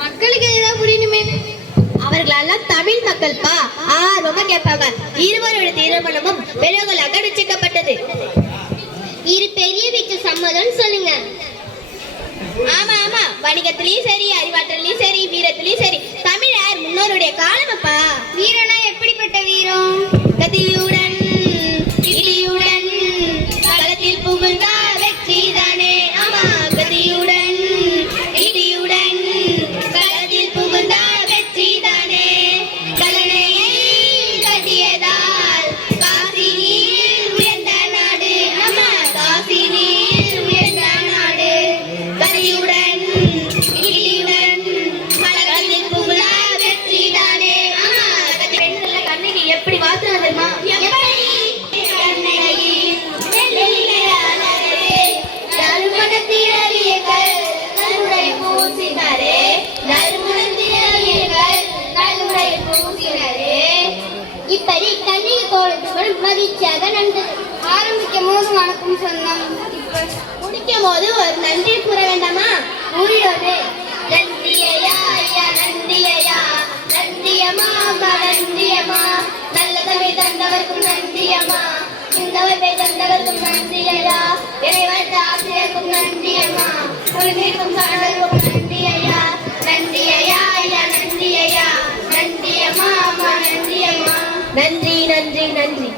மக்களுக்கு ஏதாவது புரியணுமே. அவர்களெல்லாம் தமிழ் மக்கள்பா, ஆர்வமா கேட்பாங்க. இருவரோட திருமணமும் பெரியவர்களாக நிச்சயிக்கப்பட்டது. இரு பெரிய வீட்டு சம்மதம் சொல்லுங்க. ஆமா ஆமா, வணிகத்திலயும் சரி, அறிவாற்றலையும் சரி, வீரத்திலயும் சரி, தமிழர் முன்னோருடைய காலமப்பா. வீரனா எப்படிப்பட்ட வீரம்? கதியுடன் இடியுடன் களத்தில் புகுந்தார் வெற்றி தானே. ஆமா, கதியுடன் இடியுடன் களத்தில் புகுந்தார் வெற்றி தானே. கலனையை கட்டியதால் காசி நீர் உயர்ந்த நாடு. ஆமா, காசி நீர் உயர்ந்த நாடு. கதியுடன் இடியுடன் களத்தில் புகுந்தார் வெற்றி தானே. ஆமா, பெண்கள கண்ணகி எப்படி வாசனா தெரியுமா? இப்படி கண்ணகி கோலத்துடன் மகிழ்ச்சியாக நடந்தது. ஆரம்பிக்கும் போது வணக்கம் சொன்னோம். முடிக்கும் போது ஒரு நன்றி கூற வேண்டாமா? ஊழியோடு நன்றியையா ஐயா, நன்றியையா, நன்றியம்மா அம்மா, நன்றியம்மா. நல்ல தமிழ் தந்தவர்க்கும் நன்றியம்மா, இந்த உறவை தந்தவர்க்கும் நன்றியையா. இறைவன் ஆசிரியருக்கும் நன்றியம்மா, குழுவிற்கும் சான்றோருக்கும் நன்றியையா. நன்றியையா ஐயா, நன்றியையா, நன்றியம்மா அம்மா, நன்றியம்மா. நன்றி நன்றி நன்றி.